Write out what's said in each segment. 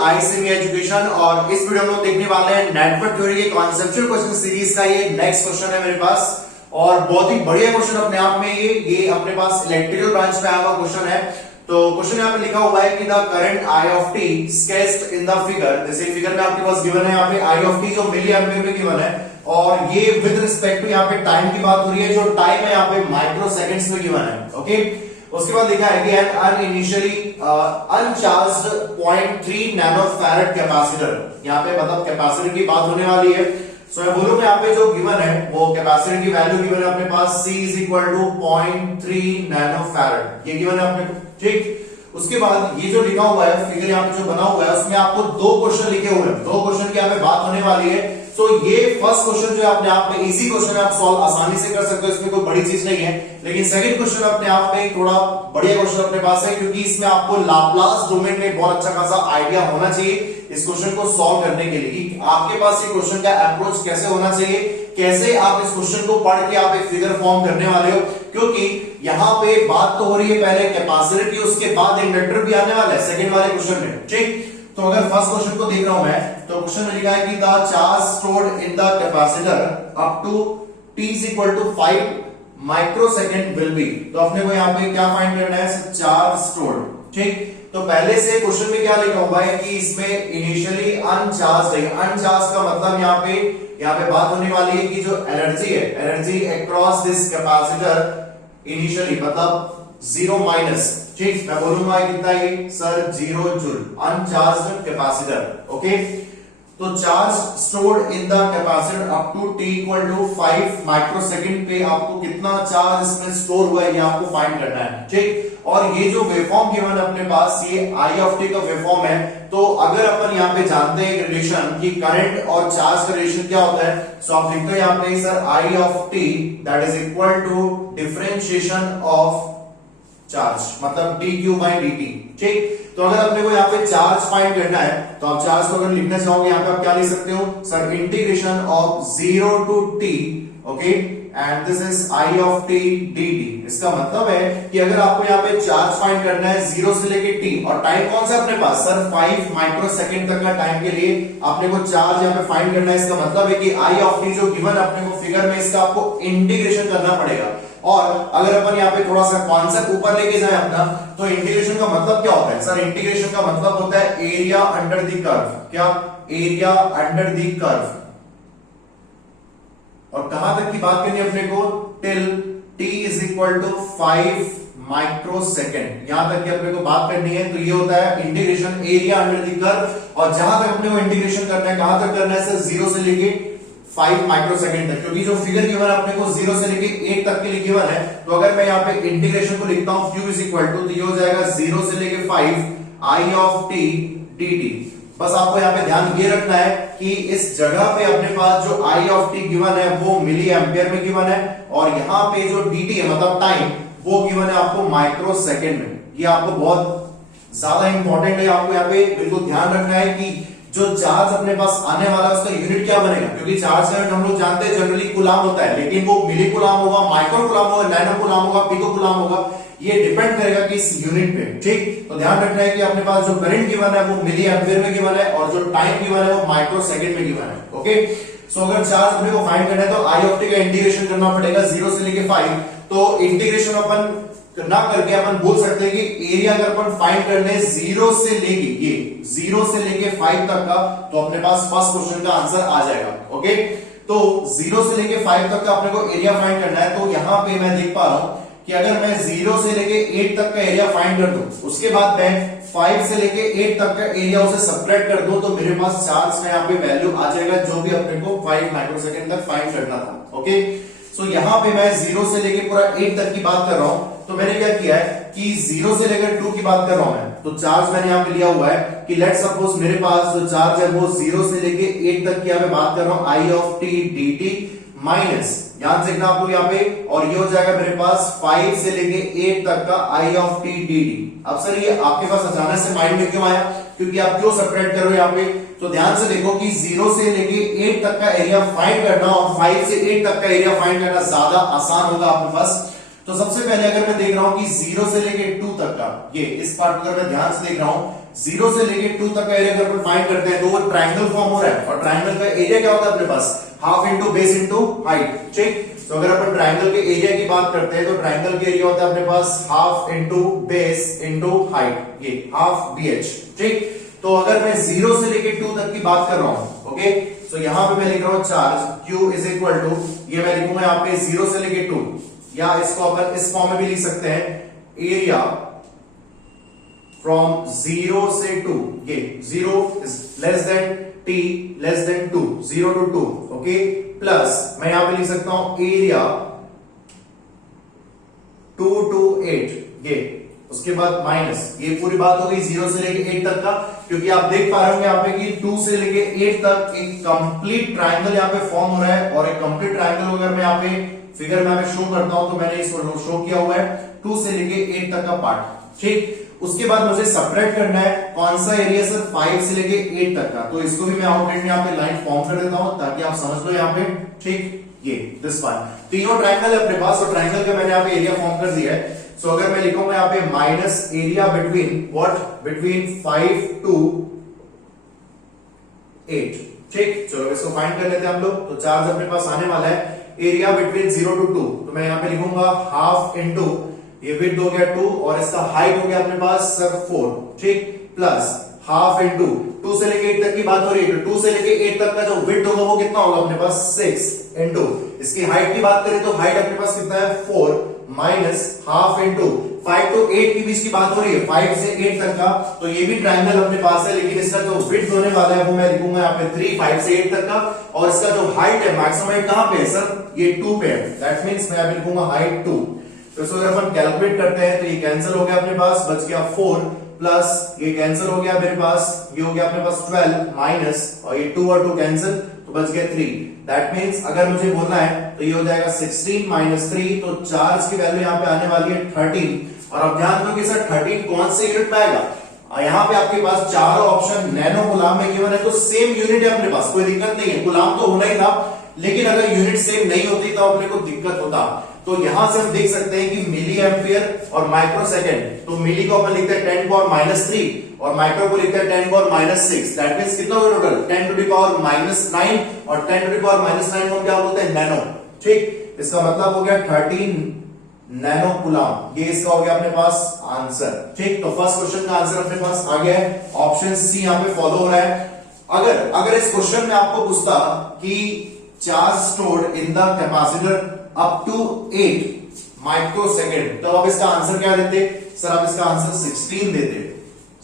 आई semi education और इस video में हम देखने वाले हैं नेटवर्क थ्योरी के कॉन्सेप्चुअल क्वेश्चन सीरीज का ये नेक्स्ट क्वेश्चन है मेरे पास और बहुत ही बढ़िया क्वेश्चन अपने आप में ये अपने पास इलेक्ट्रिकल ब्रांच पे आया हुआ क्वेश्चन है। तो क्वेश्चन यहाँ पे लिखा हुआ है कि the current I of T sketched in the figure, जैसे फिगर में आपके पास गिवन है यहाँ पे आई ऑफ टी जो मिली एम्पियर में गिवन है और ये विद रिस्पेक्ट टू यहाँ पे टाइम की बात हो रही है, जो टाइम है यहाँ पे माइक्रो सेकंड्स में गिवन है। ओके, उसके बाद लिखा है कि an initially uncharged 0.3 nano farad capacitor, यहाँ पे मतलब कैपेसिटर की बात होने वाली है। सो मैं बोलूं यहाँ पे जो गिवन है वो कैपेसिटर की वैल्यू गिवन है अपने पास C is equal to 0.3 nano farad, ये गिवन है अपने को। ठीक, उसके बाद ये जो लिखा हुआ है फिगर यहाँ पे जो बना हुआ है उसमें आपको दो क्वेश्चन लिखे हुए हैं, दो क्वेश्चन की यहाँ पे बात होने वाली है। तो ये फर्स्ट क्वेश्चन जो है अपने आप में इजी क्वेश्चन है, आप सॉल्व आसानी से कर सकते हो, इसमें कोई बड़ी चीज नहीं है। लेकिन सेकंड क्वेश्चन अपने आप में थोड़ा बढ़िया क्वेश्चन अपने पास है, क्योंकि इसमें आपको लाप्लास डोमेन में बहुत अच्छा खासा आइडिया होना चाहिए इस क्वेश्चन को सॉल्व करने के लिए कि आपके पास ये क्वेश्चन का अप्रोच कैसे होना चाहिए, कैसे आप इस क्वेश्चन को पढ़ के आप एक फिगर फॉर्म करने वाले हो। क्योंकि यहाँ पे बात तो हो रही है पहले कैपेसिटर की, उसके बाद इंडक्टर भी आने वाला है सेकंड वाले क्वेश्चन में। ठीक, तो अगर फर्स्ट क्वेश्चन को देख रहा हूं मैं, तो क्वेश्चन में लिखा है कि the charge stored in the capacitor up to t is equal to 5 microsecond will be. तो अपने को यहाँ पे क्या फाइंड करना है, चार्ज स्टोर्ड। ठीक, तो पहले से क्वेश्चन में क्या लिखा हुआ है कि इसमें इनिशियली अनचार्ज है। अनचार्ज का मतलब यहाँ पे बात होने वाली है कि जो एनर्जी है, energy across this capacitor initially मतलब 0 माइनस। ठीक, मैं बोलूंगा कितना ये sir 0 joule uncharged capacitor. Okay, तो charge stored in the capacitor up to t equal to 5 microsecond पे आपको कितना चार्ज इसमें स्टोर हुआ है ये आपको फाइंड करना है। ठीक, और ये जो वेवफॉर्म गिवन है अपने पास ये आई ऑफ टी का वेवफॉर्म है। तो अगर अपन यहाँ पे जानते हैं रिलेशन कि करंट और चार्ज का रिलेशन क्या होता है, सो आप लिखते हैं यहाँ पे sir I of t that is equal to differentiation of charge, मतलब dq by dt। ठीक, तो अगर अपने को यहाँ पे चार्ज फाइंड करना है तो आप चार्ज को अगर लिखना चाहोगे यहाँ पे आप क्या लिख सकते हो sir, integration of 0 to t, okay, and this is I of t dt। इसका मतलब है कि अगर आपको यहाँ पे चार्ज फाइंड करना है 0 से लेके t, और टाइम कौन सा अपने पास सर 5 माइक्रोसेकंड तक का टाइम के लिए आपने को चार्ज यहाँ पे फाइंड करना है। इसका मतलब है कि आई ऑफ टी जो गिवन अपने को फिगर में, इसका आपको इंटीग्रेशन करना पड़ेगा। और अगर अपन यहाँ पे थोड़ा सा कॉन्सेप्ट ऊपर लेके जाए अपना, तो इंटीग्रेशन का मतलब क्या होता है सर, इंटीग्रेशन का मतलब होता है एरिया अंडर द कर्व। क्या, एरिया अंडर द कर्व। और कहां तक की बात करनी है अपने को, till t is equal to 5 microsecond, यहां तक की अपने को बात करनी है। तो ये होता है integration area under the curve. और जहां तक अपने को इंटीग्रेशन करना है, कहां तक करना है सर, 0 से लेके 5 माइक्रोसेकंड तक, क्योंकि जो फिगर गिवन है अपने को 0 से लेके 8 तक के लिए गिवन है। तो अगर मैं यहाँ पे इंटीग्रेशन को लिखता हूं q इज इक्वल टू, तो ये हो जाएगा 0 से लेके 5 आई ऑफ टी dt। बस आपको यहाँ पे ध्यान ये रखना है कि इस जगह पे अपने पास जो आई ऑफ टी गिवन है वो मिली एम्पियर में गिवन है, और यहाँ पे जो dt है मतलब टाइम वो गिवन है आपको माइक्रो सेकेंड में। ये आपको बहुत ज्यादा इंपॉर्टेंट है, आपको यहाँ पे बिल्कुल ध्यान रखना है कि जो चार्ज अपने पास आने वाला है उसका यूनिट क्या बनेगा, क्योंकि चार्ज का यूनिट हम लोग जानते हैं जनरली कुलाम होता है, लेकिन वो मिली कुलाम होगा, माइक्रो कुलाम होगा, नैनो कुलाम होगा, पिको कुलाम होगा, ये डिपेंड करेगा कि इस यूनिट पे। ठीक, तो ध्यान रखना है कि अपने पास जो करंट गिवन है वो मिली एम्पियर में गिवन है और जो टाइम गिवन है वो माइक्रो सेकंड में गिवन है। ओके, सो अगर चार्ज अपने को फाइंड करना है तो आई ऑफ टी का इंटीग्रेशन करना पड़ेगा 0 से लेके 5। तो इंटीग्रेशन अपन ना करके अपन बोल सकते हैं कि एरिया अगर अपन फाइंड करने 0 से लेके ये 0 से लेके 5 तक का, तो अपने पास फर्स्ट क्वेश्चन का आंसर आ जाएगा। ओके, तो 0 से लेके 5 तक का अपने को एरिया फाइंड करना है। तो यहां पे मैं देख पा रहा हूं कि अगर मैं 0 से लेके 8 तक का एरिया फाइंड कर दूं, उसके बाद मैं 5 से लेके 8 तक का एरिया उसे सबट्रैक्ट कर दूं, तो मेरे पास चार्ज का यहाँ पे वैल्यू आ जाएगा जो भी अपने को 5 माइक्रोसेकंड तक फाइंड करना था। ओके, सो यहाँ पे मैं 0 से लेके पूरा 8 तक की बात कर रहा हूं। तो मैंने क्या किया है कि 0 से लेकर 2 की बात कर रहा हूं मैं, तो चार्ज मैंने यहाँ पे लिया हुआ है कि लेट सपोज मेरे पास जो चार्ज है वो 0 से लेके 8 तक की यहाँ पे बात कर रहा हूं, आई ऑफ टी dt माइनस, ध्यान से देखना आप लोग यहाँ पे, और ये हो जाएगा मेरे पास 5 से लेके 8 तक का आई ऑफ टी dt। अब सर ये आपके पास अचानक से माइंड में क्यों आया, क्योंकि आप क्यों सबट्रैक्ट कर रहे हो यहाँ पे, तो ध्यान से देखो कि 0 से लेके 8 तक का एरिया फाइंड करना और 5 से 8 तक का एरिया फाइंड करना ज्यादा आसान होगा आपके पास। तो सबसे पहले अगर मैं देख रहा हूं कि 0 से लेके 2 तक का, ये इस पार्ट को अगर मैं ध्यान से देख रहा हूं, 0 से लेके 2 तक का एरिया अगर अपन फाइंड करते हैं तो वो ट्रायंगल फॉर्म हो रहा है, और ट्रायंगल का एरिया क्या होता है अपने पास, half into base into height. ठीक, तो अगर अपन ट्रायंगल के एरिया की बात करते हैं तो ट्रायंगल के एरिया होता है अपने पास half into base into height, ये हाफ BH। ठीक, तो अगर मैं 0 से लेके 2 तक की बात कर रहा हूं, ओके, तो यहां पे मैं लिख रहा हूं charge Q is equal to, ये मैं लिखूंगा यहाँ पे 0 से लेके 2, या इसको अपन इस फॉर्म में भी लिख सकते हैं, एरिया फ्रॉम 0 से 2, ये 0 is less than t less than 2, 0 to 2, okay, plus मैं यहां पे लिख सकता हूं एरिया 2 to 8, ये उसके बाद माइनस, ये पूरी बात हो गई 0 से लेके 8 तक का, क्योंकि आप देख पा रहे होंगे यहाँ पे कि 2 से लेके 8 तक एक कंप्लीट ट्रायंगल यहाँ पे फॉर्म हो रहा है, और एक कंप्लीट ट्रायंगल अगर मैं यहाँ पे फिगर में शो करता हूं तो मैंने इसको शो किया हुआ है 2 से लेके 8 तक का पार्ट। ठीक, उसके बाद मुझे सबट्रैक्ट करना है कौन सा एरिया सर, 5 से लेके 8 तक का, तो इसको भी मैं आउटलाइन में यहाँ पे लाइन फॉर्म कर देता हूं ताकि आप समझ लो यहाँ पे। ठीक, ये दिस पार्ट तीनों ट्रायंगल है अपने पास, और ट्रायंगल का मैंने यहाँ पे एरिया फॉर्म कर दिया है। सो अगर मैं लिखूंगा यहाँ पे minus area between what, between 5 to 8। ठीक, चलो इसको फाइंड कर लेते हैं हम लोग। तो चार्ज अपने पास आने वाला है एरिया बिटवीन 0 to 2, तो मैं यहाँ पे लिखूंगा हाफ इंटू, ये विड्थ हो गया 2 और इसका हाइट हो गया अपने पास सर 4। ठीक, प्लस हाफ इंटू 2 से लेके 8 तक की बात हो रही है, तो 2 से लेके 8 तक का जो विड्थ होगा वो कितना होगा अपने पास 6 इंटू, इसकी हाइट की बात करें तो हाइट अपने पास कितना है 4 माइनस हाफ इंटू 5 to 8 के बीच की बात हो रही है, 5 से 8 तक का, तो ये भी ट्रायंगल अपने पास है, लेकिन इसका जो विड्थ होने वाला है वो मैं लिखूंगा यहाँ पे 3, 5 से 8 तक का, और इसका जो हाइट है मैक्सिमम हाइट कहां पे है सर, ये 2 पे है, दैट मींस मैं यहाँ पे लिखूंगा हाइट 2। तो इसको अगर अपन कैलकुलेट करते हैं तो ये कैंसिल हो गया अपने पास, बच गया 4 प्लस ये कैंसिल हो गया मेरे पास, ये हो गया अपने पास 12 माइनस, और ये 2 और 2 कैंसिल, तो बच गया 3। दैट मींस अगर मुझे बोलना है तो ये हो जाएगा 16 माइनस 3, तो चार्ज की वैल्यू यहाँ पे आने वाली है 13। और अब ध्यान दो कि सर 13 कौन से यूनिट में आएगा, यहाँ पे आपके पास चारों ऑप्शन नैनो कूलाम में गिवन है, तो सेम यूनिट है अपने पास, कोई दिक्कत नहीं है, कूलाम तो होना ही था, लेकिन अगर यूनिट सेम नहीं होती तो अपने को दिक्कत होता। तो यहां से हम देख सकते हैं कि मिली एम्पियर और माइक्रो सेकेंड, तो मिली को अपन लिखते हैं 10 पावर -3 और माइक्रो को लिखते हैं 10 पावर -6, दैट मींस कितना होगा टोटल 10 टू द पावर -9, और 10 टू द पावर -9 को क्या बोलते हैं नैनो। ठीक, इसका मतलब हो गया 13 नैनो कूलाम, ये इसका हो गया अपने पास आंसर। ठीक, तो फर्स्ट क्वेश्चन का आंसर अपने पास आ गया है, ऑप्शन सी यहाँ पे फॉलो हो रहा है। अगर इस क्वेश्चन में आपको पूछता कि charge stored in the capacitor up to 8 microsecond, तो आप इसका आंसर क्या देते सर, आप इसका आंसर 16 देते।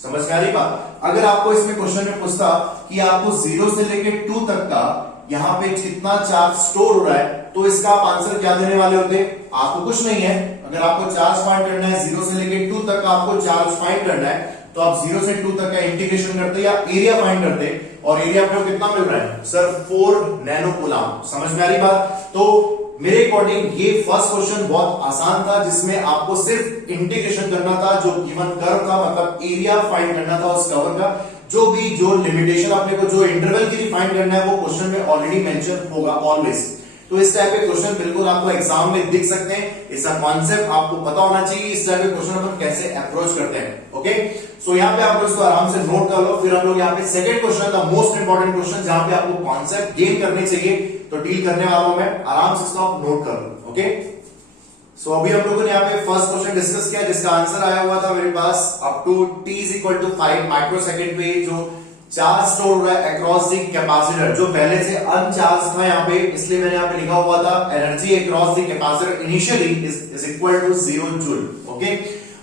समझ में आ रही बात। अगर आपको इसमें क्वेश्चन में पूछता कि आपको 0 से लेके 2 तक का यहाँ पे कितना चार्ज स्टोर हो रहा है, तो इसका आप आंसर क्या देने वाले होते, आपको कुछ नहीं है। अगर आपको चार्ज फाइंड करना है 0 से लेके 2 तक का आपको चार्ज फाइंड करना है, तो आप 0 से 2 तक का इंटीग्रेशन करते या एरिया फाइंड करते, और एरिया आपको कितना मिल रहा है सर 4 नैनो कूलाम। समझ में आ रही बात। तो मेरे अकॉर्डिंग ये फर्स्ट क्वेश्चन बहुत आसान था, जिसमें आपको सिर्फ इंटीग्रेशन करना था, जो गिवन कर्व था, मतलब एरिया फाइंड करना था उस कर्व का, जो लिमिटेशन अपने को जो इंटरवल के लिए फाइंड करना है वो क्वेश्चन में ऑलरेडी मेंशन होगा ऑलवेज। तो इस टाइप के क्वेश्चन बिल्कुल आपको एग्जाम में दिख सकते हैं, इसका कॉन्सेप्ट आपको पता होना चाहिए, इस टाइप के क्वेश्चन अपन कैसे अप्रोच करते हैं। ओके, सो यहाँ पे आप लोग इसको आराम से नोट कर लो। फिर हम लोग यहाँ पे second question, the most important question, जहां पे आपको कॉन्सेप्ट गेन करने चाहिए, तो डील करने वाला हूं मैं, आराम से इसको आप नोट कर लो। ओके, सो अभी हम लोगों ने यहाँ पे फर्स्ट क्वेश्चन डिस्कस किया, जिसका आंसर आया हुआ था मेरे पास अप टू t = 5 माइक्रोसेकंड पे जो चार्ज स्टोर हो रहा है अक्रॉस द कैपेसिटर, जो पहले से अनचार्ज था यहाँ पे, इसलिए मैंने यहाँ पे लिखा हुआ था energy across the capacitor initially is equal to 0 joule. Okay,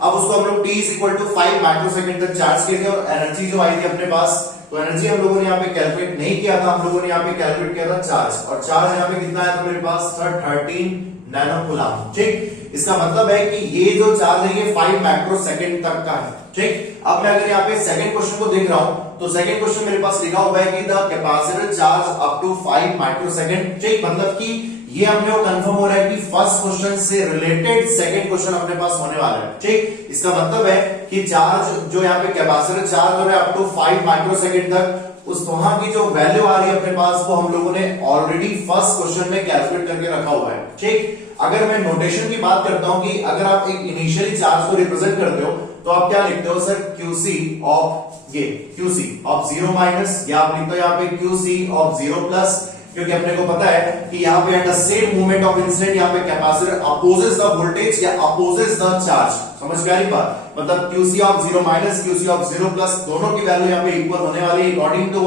अब उसको हम लोग t = 5 माइक्रोसेकंड तक चार्ज किए थे, और एनर्जी जो आई थी अपने पास, तो एनर्जी हम लोगों ने यहाँ पे कैलकुलेट नहीं किया था, हम लोगों ने यहाँ पे कैलकुलेट किया था चार्ज, और चार्ज यहाँ पे कितना आया था मेरे पास 13 नैनो कूलाम। ठीक, इसका मतलब है कि ये जो चार्ज है ये 5 माइक्रोसेकंड तक का है। ठीक, अब मैं अगर यहाँ पे सेकंड क्वेश्चन को देख रहा हूं, तो सेकंड क्वेश्चन मेरे पास लिखा हुआ है कि the capacitor charge up to 5 microsecond. ठीक, मतलब कि ये हमने वो कंफर्म हो रहा है कि फर्स्ट क्वेश्चन से रिलेटेड सेकंड क्वेश्चन अपने पास होने वाला है। ठीक, इसका मतलब है कि चार्ज जो यहाँ पे कैपेसिटर चार्ज हो रहा है अप टू 5 माइक्रोसेकंड तक, उस वहां की जो वैल्यू आ रही है अपने पास वो हम लोगों ने ऑलरेडी फर्स्ट क्वेश्चन में कैलकुलेट करके रखा हुआ है। ठीक, अगर मैं नोटेशन की बात करता हूं कि अगर आप एक इनिशियली चार्ज को रिप्रेजेंट करते हो तो आप क्या लिखते हो सर, QC ऑफ ये QC ऑफ 0 माइनस, या आप लिखते हो यहाँ पे QC ऑफ 0 प्लस, क्योंकि अपने को पता है कि यहाँ पे at the same moment of incident यहाँ पे कैपेसिटर अपोजेस द वोल्टेज या अपोजेस द चार्ज। समझ गया ये बात, मतलब QC of 0 minus QC of 0 plus दोनों की वैल्यू यहाँ पे इक्वल होने वाली है according to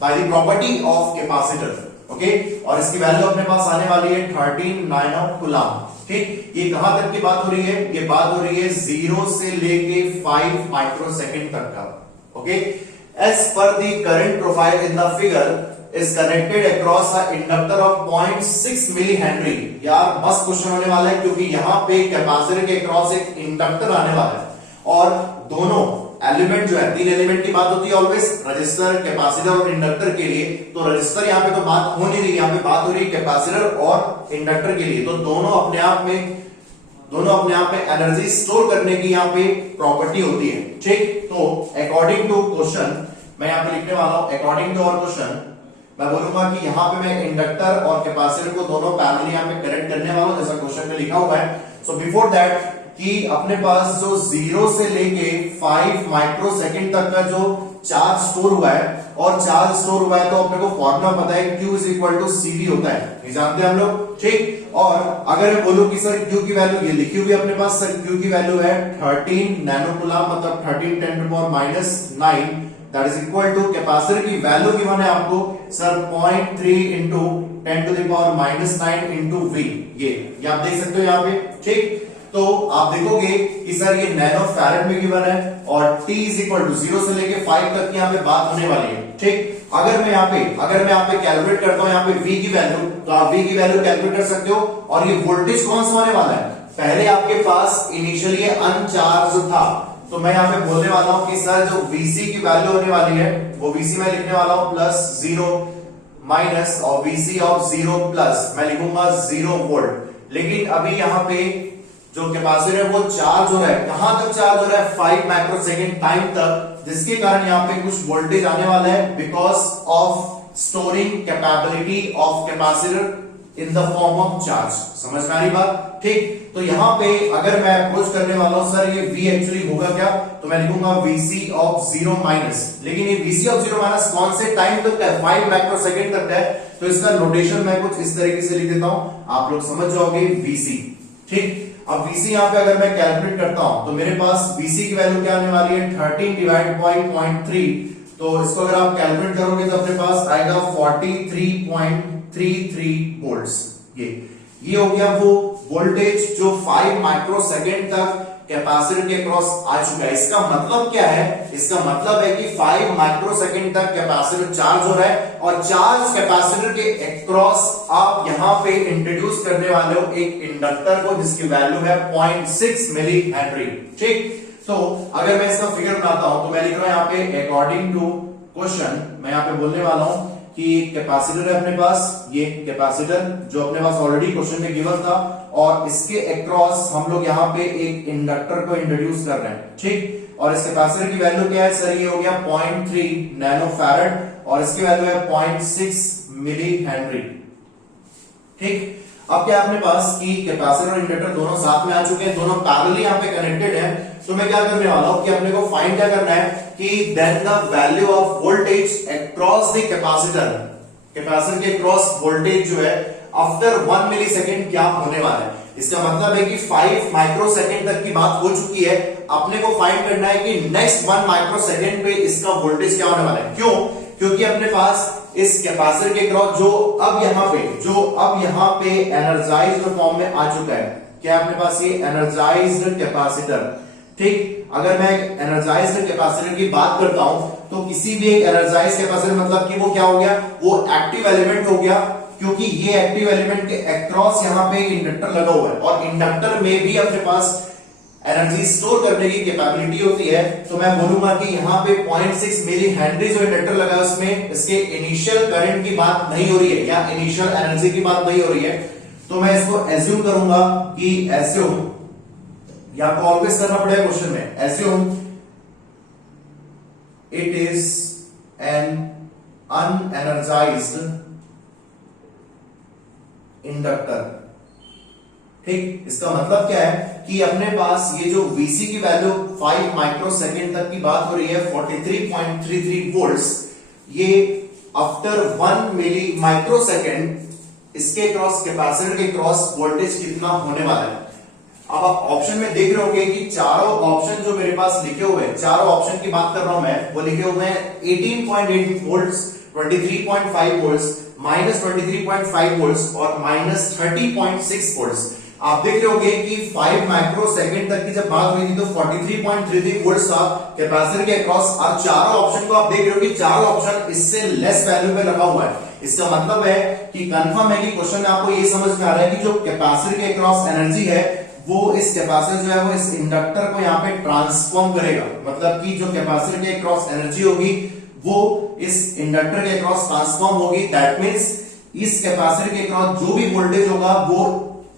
by the property of capacitor. Okay, और इसकी वैल्यू अपने पास आने वाली है 13 नैनो कूलम। ठीक, ये कहां तक की बात हो रही है, ये बात हो रही है 0 से लेके 5 माइक्रोसेकंड तक का। Okay, as per the current profile in the figure is connected across a inductor of 0.6 milli henry. यार मस्त क्वेश्चन होने वाला है, क्योंकि यहाँ पे कैपेसिटर के अक्रॉस एक इंडक्टर आने वाला है और दोनों एलिमेंट जो है, तीन एलिमेंट की बात होती है ऑलवेज, रजिस्टर, कैपेसिटर और इंडक्टर के लिए। तो रजिस्टर यहाँ पे तो बात हो नहीं रही, यहाँ पे बात हो रही है कैपेसिटर और इंडक्टर के लिए। तो दोनों अपने आप में एनर्जी स्टोर करने की यहाँ पे प्रॉपर्टी होती है। ठीक, तो अकॉर्डिंग टू क्वेश्चन मैं यहाँ पे लिखने वाला हूं, अकॉर्डिंग टू और क्वेश्चन मैं बोलूंगा कि यहाँ पे मैं इंडक्टर और कैपेसिटर को दोनों पैरेलली यहाँ पे कनेक्ट करने वाला हूं, जैसा क्वेश्चन में लिखा हुआ है। सो बिफोर दैट कि अपने पास जो 0 से लेके 5 माइक्रोसेकंड तक का जो चार्ज स्टोर हुआ है, और चार्ज स्टोर हुआ है तो अपने को फॉर्मूला पता है Q is equal to CV होता है, ये जानते हैं हम लोग। ठीक, और अगर मैं बोलूं कि सर Q की वैल्यू ये लिखी हुई अपने पास, सर Q की वैल्यू है 13 नैनो कूलम, मतलब 13 10 to power -9, that is equal to capacitor की वैल्यू गिवन है आपको sir 0.3 into 10 to the power -9 into V, ये आप देख सकते हो यहाँ पे। ठीक, तो आप देखोगे कि सर ये नैनो फैरेड में गिवन है और T इज इक्वल टू 0 से लेके 5 तक की यहाँ पे बात होने वाली है। ठीक, अगर मैं यहाँ पे कैलकुलेट करता हूँ यहाँ पे V की वैल्यू, तो आप V की वैल्यू कैलकुलेट कर सकते हो। और ये वोल्टेज कौन सा होने वाला है, पहले आपके पास इनिशियली अनचार्ज था, तो मैं यहाँ पे बोलने वाला हूं कि सर जो VC की वैल्यू होने वाली है वो VC मैं लिखने वाला हूं +0 माइनस, और VC ऑफ 0 प्लस मैं लिखूंगा 0 वोल्ट। लेकिन अभी यहाँ पे जो कैपेसिटर है वो चार्ज हो रहा है, कहां तक चार्ज हो रहा है, 5 माइक्रोसेकंड टाइम तक, जिसके कारण यहाँ पे कुछ वोल्टेज आने वाला है because of storing capability of capacitor in the form of charge. समझ में आ रही बात। ठीक, तो यहाँ पे अगर मैं अप्रोच करने वाला हूं सर ये V एक्चुअली होगा क्या, तो मैं लिखूंगा VC ऑफ 0 माइनस, लेकिन ये VC ऑफ 0 माइनस कौन से टाइम तक है, 5 माइक्रोसेकंड तक है, तो इसका नोटेशन मैं कुछ इस तरीके से लिख देता हूं, आप लोग समझ जाओगे VC। ठीक, अब VC यहाँ पे अगर मैं कैलकुलेट करता हूं तो मेरे पास VC की वैल्यू क्या आने वाली है 13 डिवाइड बाय 0.3, तो इसको अगर आप कैलकुलेट करोगे तो अपने पास आएगा 43.33 वोल्ट्स। ये हो गया वो वोल्टेज जो 5 माइक्रोसेकंड तक कैपेसिटर के क्रॉस आ चुका है। इसका मतलब क्या है, इसका मतलब है कि 5 माइक्रोसेकंड तक कैपेसिटर चार्ज हो रहा है और चार्ज कैपेसिटर के अक्रॉस आप यहां पे इंट्रोड्यूस करने वाले हो एक इंडक्टर को जिसकी वैल्यू है 0.6 मिली हेनरी। ठीक, तो अगर मैं इसका फिगर बनाता हूं तो मैं लिख रहा हूं यहाँ पे अकॉर्डिंग टू क्वेश्चन, मैं यहाँ पे बोलने वाला हूं कि कैपेसिटर है अपने पास, ये कैपेसिटर जो अपने पास ऑलरेडी क्वेश्चन में गिवन था, और इसके अक्रॉस हम लोग यहाँ पे एक इंडक्टर को इंट्रोड्यूस कर रहे हैं। ठीक, और इस कैपेसिटर की वैल्यू क्या है सर, ये हो गया 0.3 नैनो फैरेड और इसकी वैल्यू है 0.6 मिली हेनरी। ठीक, अब क्या अपने पास की कैपेसिटर और इंडक्टर दोनों साथ में आ चुके हैं, दोनों पैरेलली यहाँ पे कनेक्टेड हैं, तो मैं क्या करने वाला हूं कि अपने को फाइंड क्या करना है कि then the value of voltage across the capacitor, capacitor के क्रॉस वोल्टेज जो है आफ्टर 1 मिली सेकेंड क्या होने वाला है। इसका मतलब है कि 5 माइक्रोसेकंड तक की बात हो चुकी है, अपने को फाइंड करना है कि नेक्स्ट 1 माइक्रोसेकंड पे इसका वोल्टेज क्या होने वाला है। क्यों, क्योंकि अपने पास इस कैपेसिटर के क्रॉस जो अब यहाँ पे एनर्जाइज्ड फॉर्म में आ चुका है, क्या अपने पास ये एनर्जाइज्ड कैपेसिटर। ठीक, अगर मैं एनर्जाइज्ड कैपेसिटर की बात करता हूं तो किसी भी एक एनर्जाइज्ड कैपेसिटर मतलब कि वो क्या हो गया, वो एक्टिव एलिमेंट हो गया, क्योंकि ये एक्टिव एलिमेंट के अक्रॉस यहाँ पे इंडक्टर लगा हुआ है और इंडक्टर में भी अपने पास एनर्जी स्टोर करने की कैपेबिलिटी होती है। तो मैं बोलूंगा कि यहाँ पे 0.6 मिली हेनरी जो इंडक्टर लगा है उसमें इसके इनिशियल करंट की बात नहीं हो रही है या इनिशियल एनर्जी की बात नहीं हो रही है, तो मैं इसको एज्यूम करूंगा कि एज्यूम, या आपको ऑलवेज करना पड़ेगा क्वेश्चन में, assume it is an unenergized inductor. ठीक, इसका मतलब क्या है कि अपने पास ये जो Vc की वैल्यू 5 माइक्रोसेकंड तक की बात हो रही है 43.33 वोल्ट्स, ये आफ्टर 1 मिली माइक्रोसेकंड इसके क्रॉस कैपेसिटर के क्रॉस वोल्टेज कितना होने वाला है। अब आप ऑप्शन में देख रहे होंगे कि चारों ऑप्शन जो मेरे पास लिखे हुए हैं, चारों ऑप्शन की बात कर रहा हूं मैं, वो लिखे हुए हैं 18.8 वोल्ट्स, 23.5 वोल्ट्स, -23.5 वोल्ट्स और -30.6 वोल्ट्स। आप देख रहे होंगे कि 5 माइक्रो सेकंड तक की जब बात हुई थी तो 43.33 वोल्ट्स था कैपेसिटर के अक्रॉस, और चारों ऑप्शन को आप देख रहे हो कि चारों ऑप्शन इससे लेस वैल्यू पे रखा हुआ है। इसका मतलब है कि कंफर्म है कि क्वेश्चन में आपको ये समझ में आ रहा है कि जो कैपेसिटर के अक्रॉस एनर्जी है वो इस कैपेसिटर जो है वो इस इंडक्टर को यहाँ पे ट्रांसफॉर्म करेगा। मतलब कि जो कैपेसिटर के अक्रॉस एनर्जी होगी वो इस इंडक्टर के अक्रॉस ट्रांसफॉर्म होगी। दैट मींस इस कैपेसिटर के अक्रॉस जो भी वोल्टेज होगा वो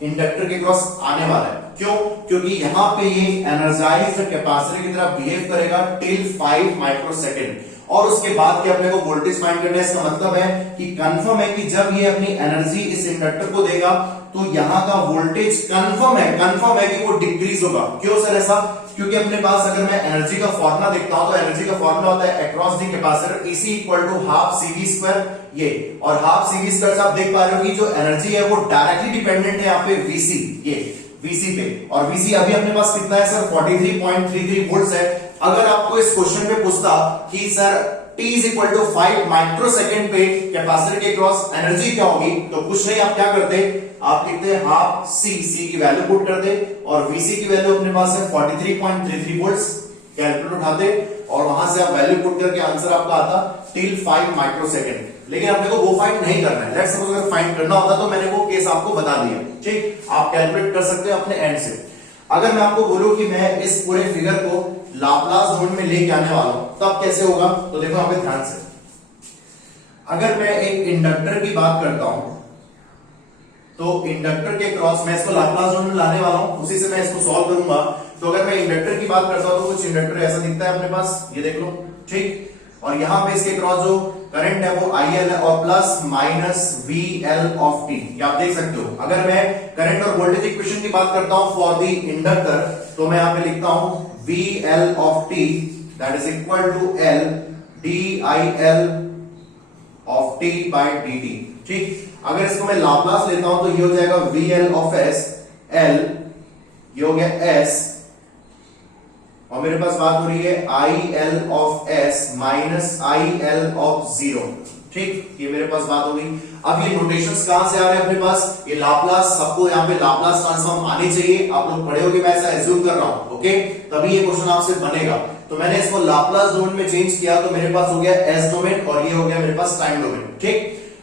इंडक्टर के क्रॉस आने वाला है। क्यों? क्योंकि यहां पे ये एनर्जाइज्ड कैपेसिटर की तरह बिहेव करेगा टिल 5 माइक्रोसेकंड, और उसके बाद के अपने को वोल्टेज फाइंड करना है। इसका मतलब है कि कंफर्म है कि जब ये अपनी एनर्जी इस इंडक्टर को देगा तो यहां का वोल्टेज कंफर्म है कि वो डिक्रीज होगा। क्यों सर ऐसा? क्योंकि अपने पास अगर मैं एनर्जी का फॉर्मूला देखता हूं तो एनर्जी का फॉर्मूला होता है across the capacitor is equal to half CV square, ये और हाफ CV स्क्वायर से आप देख पा रहे हो कि जो एनर्जी है वो डायरेक्टली डिपेंडेंट है यहाँ पे VC, ये VC पे, और VC अभी अपने पास कितना है सर 43.33 वोल्ट्स है। अगर आपको इस क्वेश्चन पे पूछता कि sir T is equal to 5 microsecond पे कैपेसिटर के क्रॉस एनर्जी क्या होगी, तो कुछ नहीं, आप क्या करते, आप लिखते हाफ C की वैल्यू पुट करते और VC की वैल्यू अपने पास है 43.33 वोल्ट्स, कैलकुलेटर उठाते और वहां से आप वैल्यू पुट करके आंसर आपका आता टिल 5 माइक्रोसेकंड। लेकिन अपने को वो फाइंड नहीं करना है। लेट्स सपोज अगर फाइंड करना होता तो मैंने वो केस आपको बता दिया। ठीक, आप कैलकुलेट कर सकते हो अपने एंड से। अगर मैं आपको बोलूं कि मैं इस पूरे फिगर को लाप्लास डोमेन में लेके आने वाला हूं तब कैसे होगा, तो देखो यहां पे ध्यान से, अगर मैं एक इंडक्टर की बात करता हूं तो इंडक्टर के क्रॉस मैं इसको लाप्लास डोमेन में लाने वाला हूं, उसी से मैं इसको सॉल्व करूंगा। तो अगर मैं इंडक्टर की बात करता हूं तो कुछ इंडक्टर ऐसा दिखता है अपने पास, ये देख लो। ठीक, और यहां पे इसके क्रॉस जो करंट है वो IL है और plus minus VL of T, ये आप देख सकते हो। अगर मैं करंट और वोल्टेज इक्वेशन की बात करता हूं फॉर द इंडक्टर तो मैं यहां पे लिखता हूं VL of t that is equal to L DIL of t by dt। ठीक, अगर इसको मैं लाप्लास लेता हूं तो ये हो जाएगा VL ऑफ S L, ये हो गया S, और मेरे पास बात हो रही है IL of S minus IL of 0। ठीक, ये मेरे पास बात हो गई। अब ये नोटेशंस कहां से आ रहे हैं अपने पास, ये लाप्लास, सबको यहाँ पे लाप्लास ट्रांसफॉर्म आनी चाहिए। आप लोग पढ़े होगे, मैं ऐसा एज्यूम कर रहा हूं, ओके, तभी ये क्वेश्चन आपसे बनेगा। तो मैंने इसको लाप्लास डोमेन में चेंज किया तो मेरे पास हो गया S डोमेन और ये हो गया मेरे पास टाइम डोमेन। ठीक,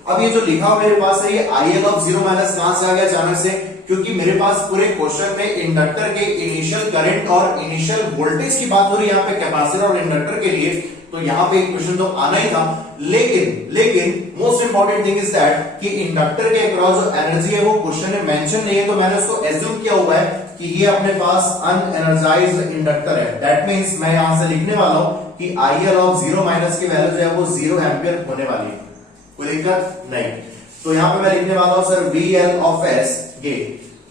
अब ये जो लिखा हुआ मेरे पास है ये IL ऑफ 0 माइनस कहां से आ गया अचानक से, क्योंकि मेरे पास पूरे क्वेश्चन में इंडक्टर के इनिशियल करंट और इनिशियल वोल्टेज की बात हो रही है यहाँ पे कैपेसिटर और इंडक्टर के लिए, तो यहाँ पे क्वेश्चन तो आना ही था। लेकिन most important thing is that कि इंडक्टर के अक्रॉस जो एनर्जी है वो क्वेश्चन में मेंशन नहीं है, तो मैंने उसको एज्यूम किया हुआ है कि ये अपने पास अनएनर्जाइज्ड इंडक्टर है। दैट मींस मैं यहां से लिखने वाला हूं कि IL ऑफ 0 माइनस की वैल्यू जो है वो 0 एंपियर होने वाली है, कोई दिक्कत नहीं। तो यहां पे मैं लिखने वाला हूं सर VL ऑफ S, ये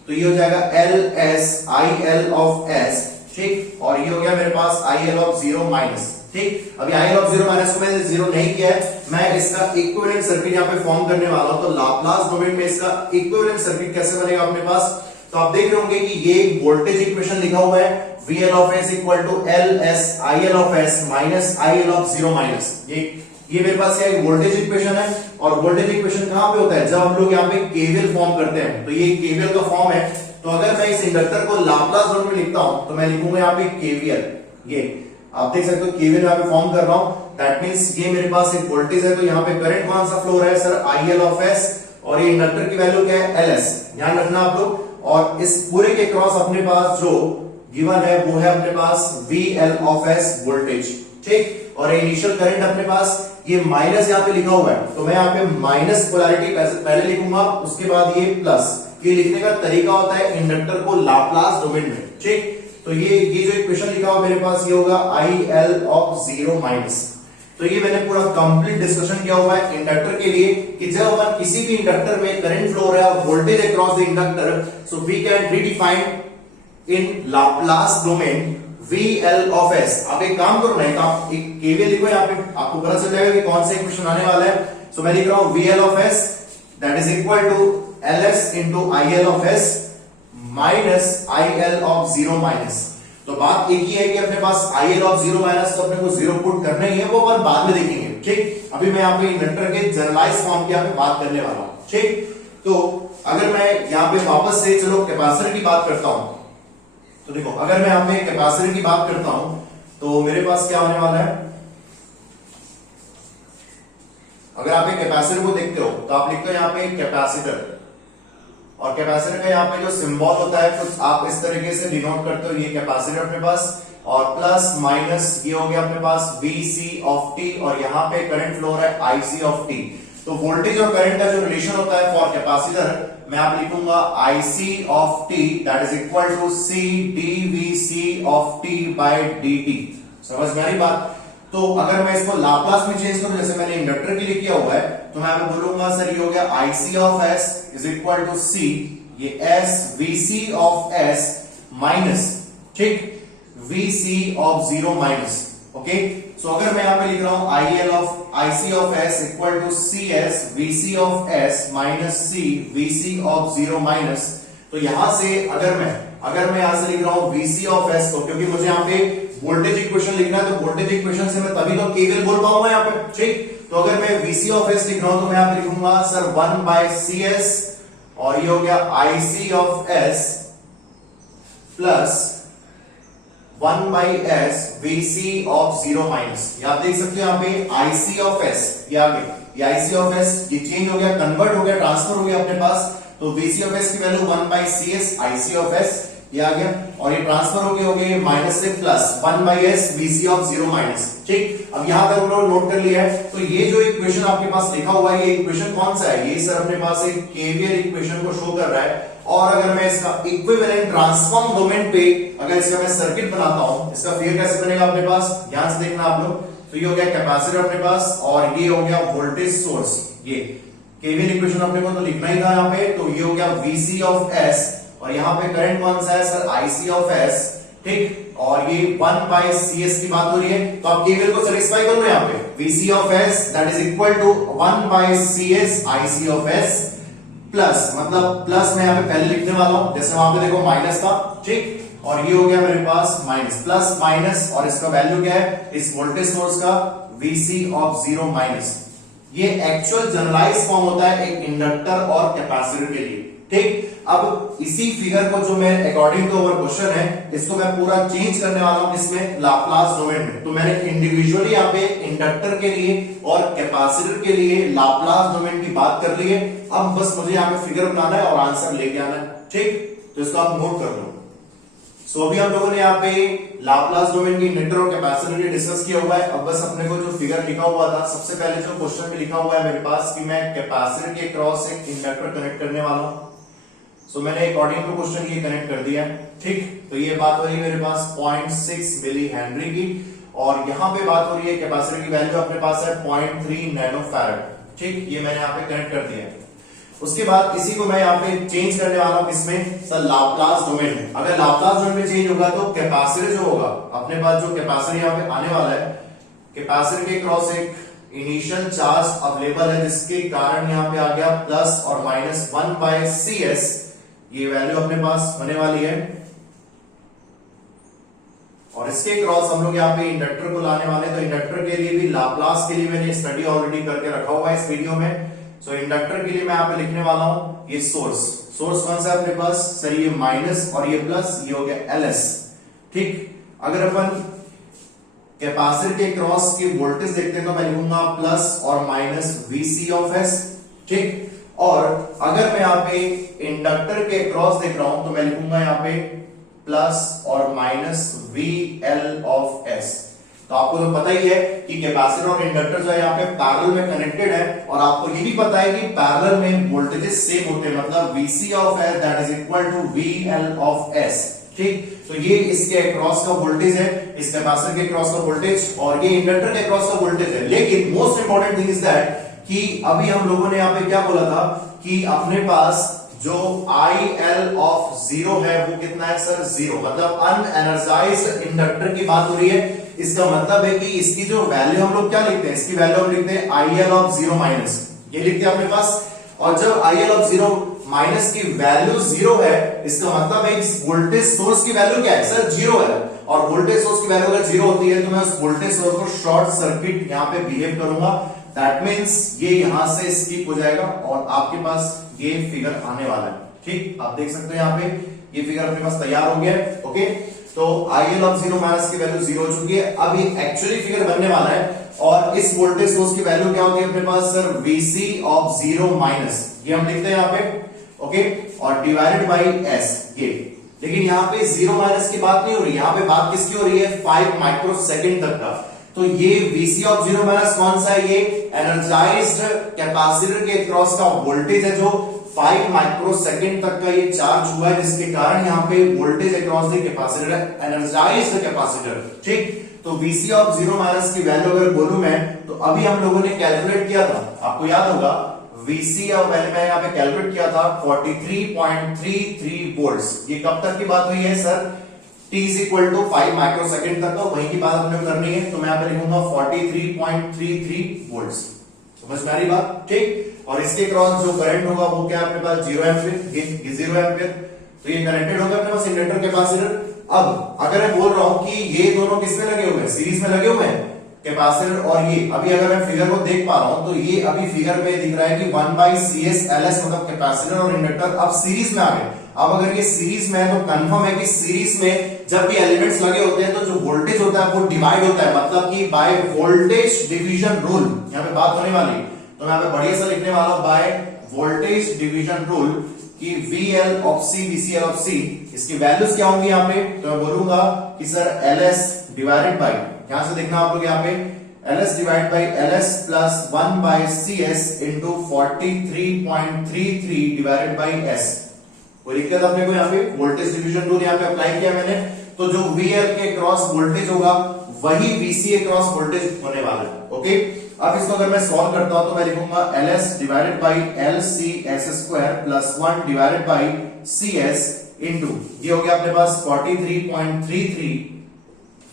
तो ये हो जाएगा LS IL ऑफ S। ठीक, और ये हो गया मेरे पास IL ऑफ 0 माइनस। ठीक, अभी IL ऑफ 0 माइनस को मैंने 0 नहीं किया है, मैं इसका इक्विवेलेंट सर्किट यहाँ पे फॉर्म करने वाला हूं। तो लाप्लास डोमेन में इसका इक्विवेलेंट सर्किट कैसे बनेगा अपने पास, तो आप देख रहे होंगे कि ये वोल्टेज इक्वेशन लिखा हुआ है VL of S equal to LS IL of S minus IL of 0 minus. ये मेरे पास क्या वोल्टेज इक्वेशन है, और वोल्टेज इक्वेशन कहां पे होता है, जब हम लोग यहाँ पे केवीएल फॉर्म करते हैं, तो ये केवीएल का फॉर्म है। तो अगर मैं इस इंडक्टर को लाप्लास डोमेन में लिखता हूं तो मैं लिखूंगा यहाँ पे केवीएल, ये आप देख सकते हो केवीएल यहाँ पे फॉर्म कर रहा हूं। दैट मींस ये मेरे पास एक वोल्टेज है, तो यहाँ पे करंट कौन सा फ्लो रहा है सर IL ऑफ S, और ये इंडक्टर की वैल्यू क्या है LS, ध्यान रखना आप लोग। और इस पूरे के क्रॉस अपने पास जो गिवन है वो है अपने पास VL ऑफ S वोल्टेज। ठीक, और इनिशियल करंट अपने पास ये माइनस यहाँ पे लिखा हुआ है, तो मैं यहाँ पे माइनस पोलैरिटी पहले लिखूंगा, उसके बाद ये प्लस। ये लिखने का तरीका होता है इंडक्टर को लाप्लास डोमेन में। ठीक, तो ये जो इक्वेशन लिखा हुआ मेरे पास ये होगा IL ऑफ 0 माइनस। तो तो ये मैंने पूरा कंप्लीट डिस्कशन किया हुआ है इंडक्टर के लिए कि जब अपन किसी भी इंडक्टर में करंट फ्लो हो रहा है voltage across the inductor, so we can redefine in Laplace domain VL of S। आप एक काम करो ना, आप एक केवीएल लिखो यहाँ पे, आपको पता चल जाएगा कि कौन सा इक्वेशन आने वाला है। सो मैं लिख रहा हूं VL of S that is equal to LS into IL of S minus IL of 0 minus. तो बात एक ही है कि अपने पास IL ऑफ 0 माइनस, तो अपने को 0 पुट करना ही है, वो अपन बाद में देखेंगे। ठीक, अभी मैं यहाँ पे इंडक्टर के जनरलाइज फॉर्म की यहाँ पे बात करने वाला हूं। ठीक, तो अगर मैं यहाँ पे वापस से चलो कैपेसिटर की बात करता हूं, तो देखो अगर मैं यहाँ पे कैपेसिटर की बात करता हूं तो मेरे पास क्या होने वाला है। अगर आप एक कैपेसिटर को देखते हो तो आप लिखते हो यहाँ पे कैपेसिटर, और कैपेसिटर का यहाँ पे जो सिंबल होता है कुछ आप इस तरीके से डिनोट करते हो, ये कैपेसिटर अपने पास, और प्लस माइनस ये हो गया अपने पास VC ऑफ t, और यहाँ पे करंट फ्लो हो रहा है IC ऑफ t। तो वोल्टेज और करंट का जो रिलेशन होता है फॉर कैपेसिटर, मैं आप लिखूंगा IC of t that is equal to C dVC of t by dt। समझ में आ रही बात? तो अगर मैं इसको लाप्लास में चेंज करूं, जैसे मैंने इंडक्टर के लिए किया हुआ है, तो मैं बोलूंगा सर ये हो गया IC of S is equal to C, ये S VC of S minus, ठीक, VC of 0 minus. Okay, so अगर मैं यहां पे लिख रहा हूं IC of S equal to CS VC of S minus C VC of 0 minus, तो यहां से अगर मैं यहां से लिख रहा हूं VC ऑफ S को, क्योंकि मुझे यहां पे वोल्टेज इक्वेशन लिखना है, तो वोल्टेज इक्वेशन से मैं तभी तो केवीएल बोल पाऊंगा यहां पे। ठीक, तो अगर मैं VC ऑफ S लिख रहा हूं तो मैं यहां पे लिखूंगा सर 1 बाय CS, और ये हो गया IC of S plus 1 by S VC of 0 minus. ये आप देख सकते हो यहाँ पे IC ऑफ S, ये आ गया, ये IC ऑफ S ये चेंज हो गया, कन्वर्ट हो गया, ट्रांसफर हो गया अपने पास, तो VC ऑफ S की value 1 by CS IC of S ये आ गया, और ये ट्रांसफर हो गया माइनस से plus 1 by S VC of 0 minus. ठीक, अब यहां तक हम लोग नोट कर लिया है। तो ये जो इक्वेशन आपके पास लिखा हुआ है, ये इक्वेशन कौन सा है? ये सर अपने पास एक केवीएल इक्वेशन को शो कर रहा है। और अगर मैं इसका इक्विवेलेंट ट्रांसफॉर्म डोमेन पे अगर इसका मैं सर्किट बनाता हूं, इसका फिगर कैसे बनेगा अपने पास, ध्यान से देखना आप लोग। तो ये हो गया कैपेसिटर अपने पास, और ये हो गया वोल्टेज सोर्स। ये केवीएल इक्वेशन अपने को तो लिखना ही था यहाँ पे, तो ये हो गया VC ऑफ S, और यहाँ पे करंट कौन सा है सर, IC ऑफ S। ठीक, और ये 1 बाय CS की बात हो रही है, तो आप केवीएल को सेटिस्फाई कर लो यहाँ पे। VC of S that is equal to 1 by CS IC of S plus, मतलब प्लस मैं यहाँ पे पहले लिखने वाला हूं, जैसे वहां पे देखो माइनस था। ठीक, और ये हो गया मेरे पास माइनस, प्लस माइनस, और इसका वैल्यू क्या है इस वोल्टेज सोर्स का, VC ऑफ 0 माइनस। ये एक्चुअल जनरलाइज फॉर्म होता है एक इंडक्टर और कैपेसिटर के लिए। ठीक, अब इसी फिगर को जो मैं अकॉर्डिंग टू अवर क्वेश्चन है, इसको मैं पूरा चेंज करने वाला हूं इसमें लाप्लास डोमेन में। तो मैंने इंडिविजुअली यहाँ पे इंडक्टर के लिए और कैपेसिटर के लिए लाप्लास डोमेन की बात कर ली है। अब बस मुझे यहाँ पे फिगर बनाना है और आंसर लेके आना है। ठीक, तो इसको आप नोट कर लो। सो अभी हम लोगों ने यहाँ पे लाप्लास डोमेन की इंडक्टर और कैपेसिटर की डिस्कस किया हुआ है। अब बस अपने को जो फिगर लिखा हुआ था, सबसे पहले जो क्वेश्चन में लिखा हुआ है मेरे पास कि मैं कैपेसिटर के क्रॉस एक इंडक्टर कनेक्ट करने वाला हूं। सो मैंने अकॉर्डिंग टू क्वेश्चन ये कनेक्ट कर दिया। ठीक, तो ये बात हो रही है मेरे पास 0.6 मिली हेनरी की, और यहां पे बात हो रही है कैपेसिटर की वैल्यू अपने पास है 0.3 नैनो फैराड। ठीक, ये मैंने यहाँ पे कनेक्ट कर दिया है। उसके बाद इसी को मैं यहाँ पे चेंज करने वाला हूं, किसमें सर, लाप्लास डोमेन में। अगर लाप्लास डोमेन में चेंज होगा तो कैपेसिटर जो होगा अपने पास, जो कैपेसिटर यहाँ पे आने वाला है, कैपेसिटर के क्रॉस एक इनिशियल चार्ज अवेलेबल है, जिसके कारण यहाँ पे आ गया प्लस और माइनस 1 बाय CS, ये वैल्यू अपने पास होने वाली है। और इसके क्रॉस हम लोग यहाँ पे इंडक्टर को लाने वाले, तो इंडक्टर के लिए भी लाप्लास के लिए मैंने स्टडी ऑलरेडी करके रखा हुआ है इस वीडियो में। सो इंडक्टर के लिए मैं यहाँ पे लिखने वाला हूं ये सोर्स कौन सा है अपने पास सर, ये माइनस और ये प्लस, ये हो गया LS। ठीक, अगर अपन कैपेसिटर के क्रॉस की वोल्टेज देखते हैं तो मैं लिखूंगा प्लस और माइनस VC ऑफ S। ठीक, और अगर मैं यहाँ पे इंडक्टर के क्रॉस देख रहा हूं तो मैं लिखूंगा यहाँ पे प्लस और माइनस VL ऑफ S। तो आपको तो पता ही है कि कैपेसिटर और इंडक्टर जो है यहाँ पे पैरेलल में कनेक्टेड है, और आपको ये भी पता है कि पैरेलल में वोल्टेजेस सेम होते हैं, मतलब VC of S that is equal to VL of S। ठीक। तो ये इसके अक्रॉस का वोल्टेज है, इस कैपेसिटर के अक्रॉस का वोल्टेज, और ये इंडक्टर के अक्रॉस का वोल्टेज है। लेकिन most important thing is that कि अभी हम लोगों ने यहाँ पे क्या बोला था कि अपने पास जो IL ऑफ 0 है वो कितना है सर, 0, मतलब अनएनर्जाइज्ड इंडक्टर की बात हो रही है। इसका मतलब है कि इसकी जो वैल्यू हम लोग क्या लिखते हैं, इसकी वैल्यू हम लिखते हैं IL ऑफ 0 माइनस, ये लिखते हैं अपने पास। और जब IL ऑफ 0 माइनस की वैल्यू 0 है, इसका मतलब है इस वोल्टेज सोर्स की वैल्यू क्या है सर, 0 है। और वोल्टेज सोर्स की वैल्यू अगर 0 होती है तो मैं उस वोल्टेज सोर्स को शॉर्ट सर्किट यहाँ पे बिहेव करूंगा। दैट मीन्स ये यहां से स्किप हो जाएगा और आपके पास ये फिगर आने वाला है। ठीक, आप देख सकते हैं यहाँ पे ये फिगर अपने पास तैयार हो गया है। ओके, तो IL ऑफ 0 माइनस की वैल्यू 0 हो चुकी है। अब ये एक्चुअली फिगर बनने वाला है और इस वोल्टेज सोर्स की वैल्यू क्या होती है अपने पास सर, VC ऑफ 0 माइनस, ये हम लिखते हैं यहाँ पे। ओके, और डिवाइडेड बाई S ये। लेकिन यहाँ पे 0 माइनस की बात नहीं हो रही, यहाँ पे बात किसकी हो रही है, 5 माइक्रो सेकेंड तक का। तो ये VC ऑफ 0 माइनस कौन सा है, ये एनर्जाइज्ड कैपेसिटर के अक्रॉस का वोल्टेज है जो 5 माइक्रो सेकेंड तक का ये चार्ज हुआ है, जिसके कारण यहाँ पे वोल्टेज अक्रॉस द कैपेसिटर है, एनर्जाइज्ड कैपेसिटर। ठीक, तो VC ऑफ 0 माइनस की वैल्यू अगर बोलूं मैं, तो अभी हम लोगों ने कैलकुलेट किया था, आपको याद होगा VC ऑफ वैल्यू मैं यहाँ पे कैलकुलेट किया था 43.33 वोल्ट्स। ये कब तक की बात हुई है sir, t is equal to 5 micro second तक का, वही की बात अपने को करनी है। तो मैं यहाँ पे लिखूंगा 43.33 वोल्ट्स। समझ में आ रही बात, ठीक। और इसके क्रॉस जो करंट होगा वो क्या अपने पास 0 एम्पियर, ये 0 एम्पियर। तो ये कनेक्टेड होगा अपने पास इंडक्टर कैपेसिटर। अब अगर मैं बोल रहा हूं कि ये दोनों किसमें लगे हुए हैं, सीरीज में लगे हुए हैं, कैपेसिटर और ये। अभी अगर मैं फिगर को देख पा रहा हूं तो ये अभी फिगर में दिख रहा है कि 1/CS LS मतलब कैपेसिटर और इंडक्टर अब सीरीज में आ गए। अब अगर ये सीरीज में है तो कंफर्म है कि सीरीज में जब भी एलिमेंट्स लगे होते हैं तो जो वोल्टेज होता है वो डिवाइड होता है, मतलब कि बाय वोल्टेज डिवीजन रूल यहाँ पे बात होने वाली। तो मैं यहाँ पे बढ़िया सा लिखने वाला हूं बाय वोल्टेज डिवीजन रूल कि VL of C VCL of C, इसकी वैल्यूज क्या होंगी यहाँ पे। तो मैं बोलूंगा कि सर LS डिवाइडेड बाई, यहां से देखना आप लोग यहाँ पे LS divide by LS plus 1/CS into 43.33 divided by S। कोई दिक्कत अपने को यहाँ पे वोल्टेज डिवीजन रूल यहाँ पे अप्लाई किया मैंने। तो जो VL के क्रॉस वोल्टेज होगा वही VC के क्रॉस वोल्टेज होने वाला है। ओके, अब इसको अगर मैं सॉल्व करता हूं तो मैं लिखूंगा LS divided by LCS square plus 1 divided by CS into, ये हो गया अपने पास 43.33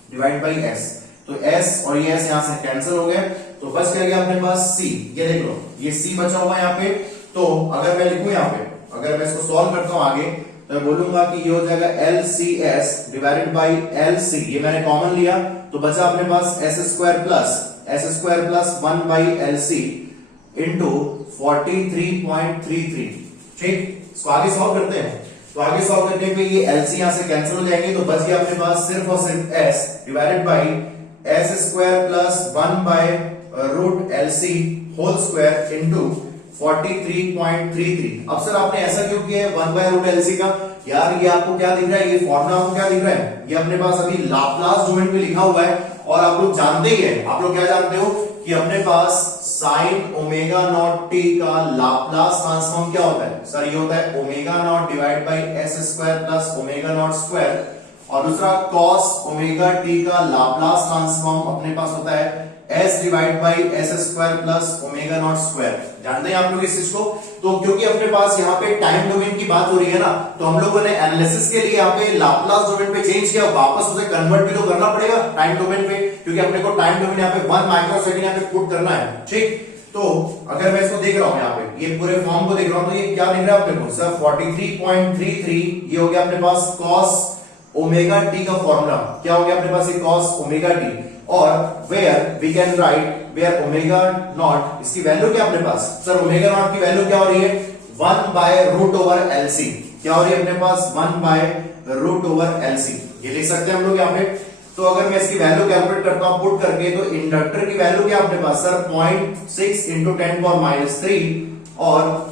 डिवाइड बाई S। तो S और ये S यहां से कैंसिल हो गए, तो बच क्या गया अपने पास C। ये देख लो, ये C बचा हुआ यहाँ पे। तो अगर मैं लिखूं यहाँ पे, अगर मैं इसको सॉल्व करता हूं आगे, तो मैं बोलूंगा कि ये हो जाएगा LCS डिवाइडेड बाई LC, ये मैंने कॉमन लिया तो बचा अपने पास S square plus 1/LC into 43.33। ठीक, इसको आगे सॉल्व करते हैं। तो आगे सॉल्व करने पे ये LC यहां से कैंसिल हो जाएंगे, तो बच गया अपने पास सिर्फ और सिर्फ S divided by S square plus 1/√LC whole square into 43.33। अब सर आपने ऐसा क्यों किया है 1/√LC का, यार ये आपको क्या दिख रहा है, ये फॉर्मूला आपको क्या दिख रहा है, ये अपने पास अभी लाप्लास डोमेन में लिखा हुआ है। और आप लोग जानते ही हैं, आप लोग क्या जानते हो कि अपने पास साइन ओमेगा नॉट टी का लाप्लास ट्रांसफॉर्म क्या होता है सर, ये होता है omega naught divide by S square plus omega naught square. और दूसरा कॉस ओमेगा टी का लाप्लास ट्रांसफॉर्म अपने पास होता है S divide by S square plus omega naught square. जानते हैं आप लोग इस चीज को। तो क्योंकि अपने पास यहाँ पे टाइम डोमेन की बात हो रही है ना, तो हम लोगों ने एनालिसिस के लिए यहाँ पे लाप्लास डोमेन पे चेंज किया, वापस उसे कन्वर्ट भी तो करना पड़ेगा टाइम डोमेन पे, क्योंकि अपने को टाइम डोमेन यहाँ पे 1 माइक्रो सेकंड यहाँ पे पुट करना है। ठीक, तो अगर मैं इसको देख रहा हूँ यहाँ पे, ये पूरे फॉर्म को देख रहा हूँ, तो ये क्या दिख रहा है अपने को सर 43.33, ये हो गया अपने पास कॉस ओमेगा टी का फॉर्मूला, क्या हो गया अपने पास ये कॉस ओमेगा टी। और where we can write where omega naught, इसकी वैल्यू क्या अपने पास सर, ओमेगा नॉट की वैल्यू क्या हो रही है 1/√LC, क्या हो रही है अपने पास 1/√LC, ये लिख सकते हैं हम लोग यहाँ पे। तो अगर मैं इसकी वैल्यू कैलकुलेट करता हूं पुट करके, तो इंडक्टर की वैल्यू क्या अपने पास सर 0.6 इंटू 10⁻³ और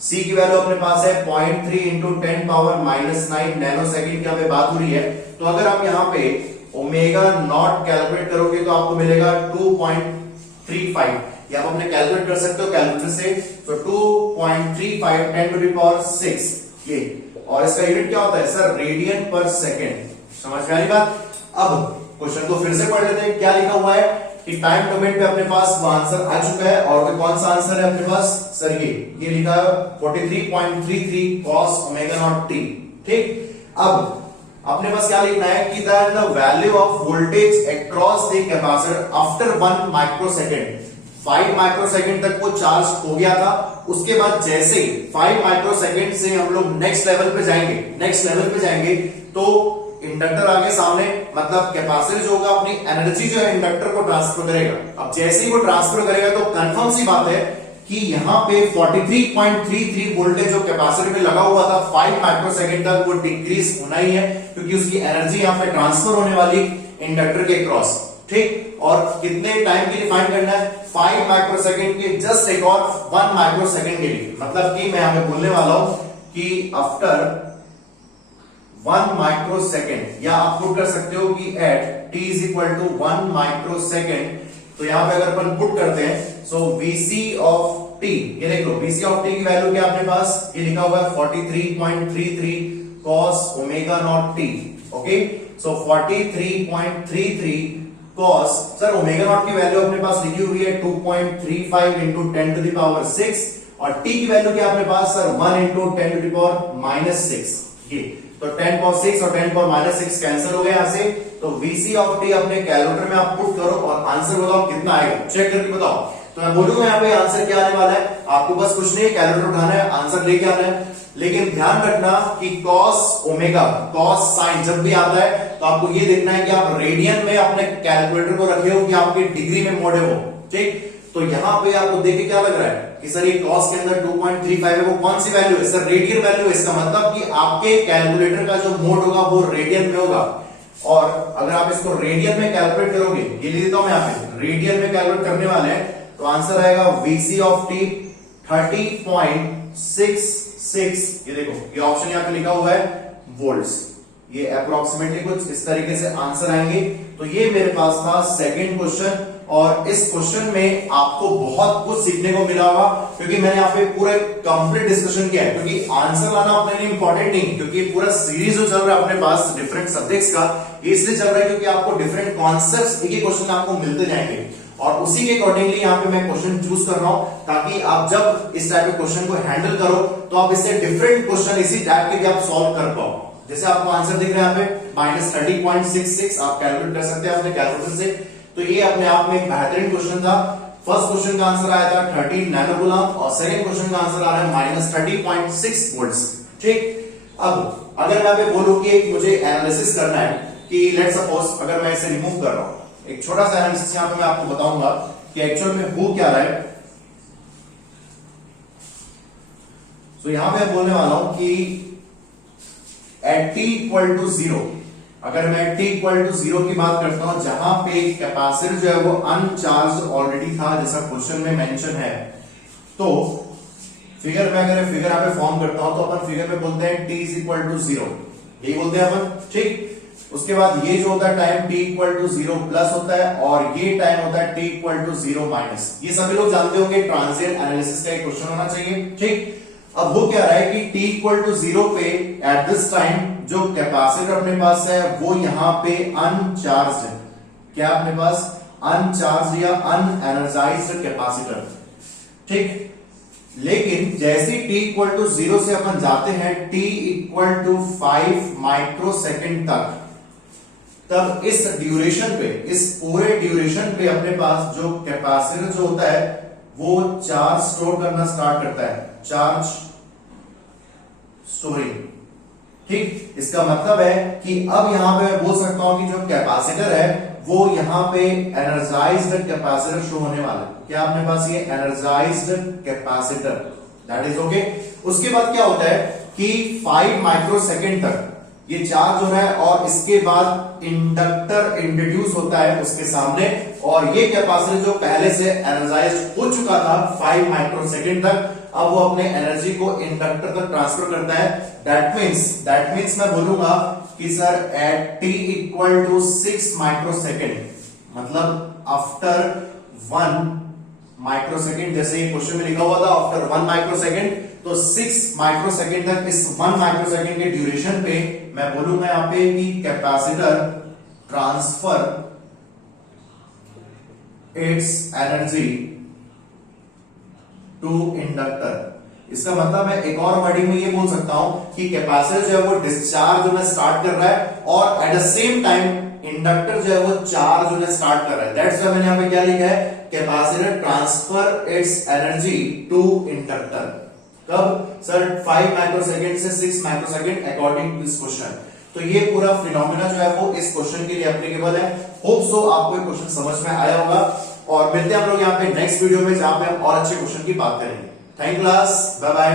C की वैल्यू अपने पास है 0.3 इंटू 10⁻⁹ नैनो सेकंड की यहाँ पे बात हो रही है। तो अगर आप यहाँ पे ओमेगा नॉट कैलकुलेट करोगे तो आपको मिलेगा 2.35, ये आप अपने कैलकुलेट कर सकते हो कैलकुलेटर से। तो 2.35 10⁻⁶, ये, और इसका यूनिट क्या होता है सर, रेडियन पर सेकेंड। समझ में आ रही बात। अब क्वेश्चन को फिर से पढ़ लेते हैं। क्या लिखा हुआ है कि टाइम डोमेन पे अपने पास वो आंसर आ चुका है, और कौन सा आंसर है अपने पास सर, ये लिखा है 43.33 cos ओमेगा नॉट टी। ठीक, अब अपने पास क्या लिखना है कि the value of voltage across the capacitor after 1 microsecond, 5 microsecond तक वो चार्ज हो गया था। उसके बाद जैसे 5 माइक्रोसेकंड से हम लोग नेक्स्ट लेवल पे जाएंगे, तो इंडक्टर आगे सामने, मतलब कैपेसिटर जो होगा अपनी एनर्जी जो है इंडक्टर को ट्रांसफर करेगा। अब जैसे ही वो ट्रांसफर करेगा तो कंफर्म सी बात है कि यहाँ पे 43.33 वोल्टेज जो कैपेसिटर में लगा हुआ था 5 माइक्रोसेकंड तक, वो डिक्रीज होना ही है, क्योंकि उसकी एनर्जी यहाँ पे ट्रांसफर होने वाली इंडक्टर के क्रॉस। ठीक, और कितने टाइम के लिए फाइंड करना है, 5 माइक्रोसेकंड के जस्ट एक और 1 माइक्रोसेकंड के लिए। मतलब कि मैं यहाँ पे बोलने वाला हूं कि आफ्टर 1 माइक्रोसेकंड, या आप पुट कर सकते हो कि at t is equal to 1 microsecond. तो यहां पे अगर अपन पुट करते हैं, सो Vc ऑफ t, ये देख लो Vc ऑफ t की वैल्यू क्या अपने पास, ये लिखा हुआ है 43.33 cos omega naught t। Okay, सो 43.33 cos, सर ओमेगा नॉट की वैल्यू अपने पास लिखी हुई है 2.35 इंटू 10 टू द पावर 6, और t की वैल्यू क्या अपने पास sir 1 into 10 to the power -6। ये तो 10 पावर 6 और 10 पावर -6 कैंसिल हो गए यहां से। तो Vc ऑफ t अपने कैलकुलेटर में आप पुट करो और आंसर बताओ कितना आएगा, चेक करके बताओ। तो मैं बोलूंगा यहाँ पे आंसर क्या आने वाला है, आपको बस कुछ नहीं कैलकुलेटर उठाना है, आंसर लेके आना है। लेकिन ध्यान रखना कि cos ओमेगा, cos साइन जब भी आता है तो आपको ये देखना है कि आप रेडियन में अपने कैलकुलेटर को रखे हो कि आपके डिग्री में मोड़े हो। ठीक, तो यहाँ पे आपको देख के क्या लग रहा है कि सर ये cos के अंदर 2.35 है, वो कौन सी वैल्यू है सर, रेडियन वैल्यू है। इसका मतलब कि आपके कैलकुलेटर का जो मोड होगा वो रेडियन में होगा, और अगर आप इसको रेडियन में कैलकुलेट करोगे, ये लिख देता हूं मैं यहाँ पे, रेडियन में कैलकुलेट करने वाले हैं, तो आंसर आएगा Vc ऑफ t 30.66, ये देखो ये ऑप्शन यहाँ पे लिखा हुआ है वोल्ट्स। ये अप्रोक्सीमेटली कुछ इस तरीके से आंसर आएंगे। तो ये मेरे पास था सेकंड क्वेश्चन, और इस क्वेश्चन में आपको बहुत कुछ सीखने को मिला होगा, क्योंकि मैंने यहाँ पे पूरा कंप्लीट डिस्कशन किया है। क्योंकि आंसर लाना अपने लिए इंपॉर्टेंट नहीं, क्योंकि पूरा सीरीज जो चल रहा है अपने पास डिफरेंट सब्जेक्ट्स का, ये इसलिए चल रहा है क्योंकि आपको डिफरेंट कॉन्सेप्ट्स एक ही क्वेश्चन आपको मिलते जाएंगे, और उसी के अकॉर्डिंगली यहाँ पे मैं क्वेश्चन चूज कर रहा हूं, ताकि आप जब इस टाइप के क्वेश्चन को हैंडल करो तो आप इससे डिफरेंट क्वेश्चन इसी टाइप के भी आप सॉल्व कर पाओ। जैसे आपको आंसर दिख रहा है यहाँ पे -30.66, आप कैलकुलेट कर सकते हैं अपने कैलकुलेटर से। तो ये अपने आप में एक बेहतरीन क्वेश्चन था। फर्स्ट क्वेश्चन का आंसर आया था 30 नैनोकूलम, और सेकंड क्वेश्चन का आंसर आ रहा है -30.6 वोल्ट्स। ठीक, अब अगर मैं पे बोलूं कि एक मुझे एनालिसिस करना है कि लेट्स सपोज अगर मैं इसे रिमूव कर रहा हूं, एक छोटा सा एनालिसिस यहां पे मैं आपको बताऊंगा कि एक्चुअल में हो क्या रहा है। तो यहां पे मैं बोलने वाला हूं कि एट t इक्वल टू 0, अगर मैं t इक्वल टू 0 की बात करता हूं, जहां पे कैपेसिटर जो है वो अनचार्ज ऑलरेडी था, जैसा क्वेश्चन में मेंशन है, तो फिगर में अगर फिगर यहां पे फॉर्म करता हूं तो अपन फिगर में बोलते हैं t इज इक्वल टू 0, यही बोलते हैं अपन। ठीक, उसके बाद ये जो होता है time t equal to 0 plus होता है, और ये टाइम होता है t इक्वल टू 0 माइनस। ये सभी लोग जानते होंगे, ट्रांजिएंट एनालिसिस का एक क्वेश्चन होना चाहिए। ठीक, अब वो क्या रहा है कि t इक्वल टू 0 पे एट दिस टाइम जो कैपेसिटर अपने पास है वो यहाँ पे अनचार्ज है। क्या अपने पास अनचार्ज या अनएनर्जाइज्ड कैपेसिटर। ठीक, लेकिन जैसे t इक्वल टू 0 से अपन जाते हैं t इक्वल टू 5 माइक्रोसेकंड तक, तब इस ड्यूरेशन पे, इस पूरे ड्यूरेशन पे अपने पास जो कैपेसिटर जो होता है वो चार्ज स्टोर करना स्टार्ट करता है, चार्ज स्टोरिंग। ठीक, इसका मतलब है कि अब यहां पे मैं बोल सकता हूं कि जो कैपेसिटर है वो यहां पे एनर्जाइज्ड कैपेसिटर शो होने वाला है। क्या अपने पास ये energised capacitor, that is okay. उसके बाद क्या होता है कि 5 माइक्रोसेकंड तक ये चार्ज हो रहा है, और इसके बाद इंडक्टर इंट्रोड्यूस होता है उसके सामने, और ये कैपेसिटर जो पहले से एनर्जाइज हो चुका था 5 माइक्रोसेकंड तक, अब वो अपने एनर्जी को इंडक्टर तक ट्रांसफर करता है। दैट मीन्स मैं बोलूंगा कि sir at t equal to 6 microsecond, मतलब आफ्टर 1 माइक्रोसेकंड, जैसे क्वेश्चन में लिखा हुआ था आफ्टर 1 माइक्रोसेकंड, तो 6 माइक्रोसेकंड तक इस 1 माइक्रोसेकंड के ड्यूरेशन पे मैं बोलूंगा यहां पे कि capacitor transfer its energy to inductor. इसका मतलब मैं एक और वर्डिंग में ये बोल सकता हूं कि कैपेसिटर जो है वो डिस्चार्ज होना स्टार्ट कर रहा है और eight the same time inductor जो है वो चार्ज होना स्टार्ट कर रहा है। दैट्स व्हाई मैंने यहां पे क्या लिखा है, capacitor transfer its energy to inductor. कब सर? 5 माइक्रोसेकंड से 6 microsecond according to this question. तो ये पूरा फिनोमेना जो है वो इस क्वेश्चन के लिए एप्लीकेबल है। होप सो आपको ये क्वेश्चन समझ में आया होगा और मिलते हैं हम लोग यहाँ पे नेक्स्ट वीडियो में जहां पे हम और अच्छे क्वेश्चन की बात करेंगे। Thank class, bye bye.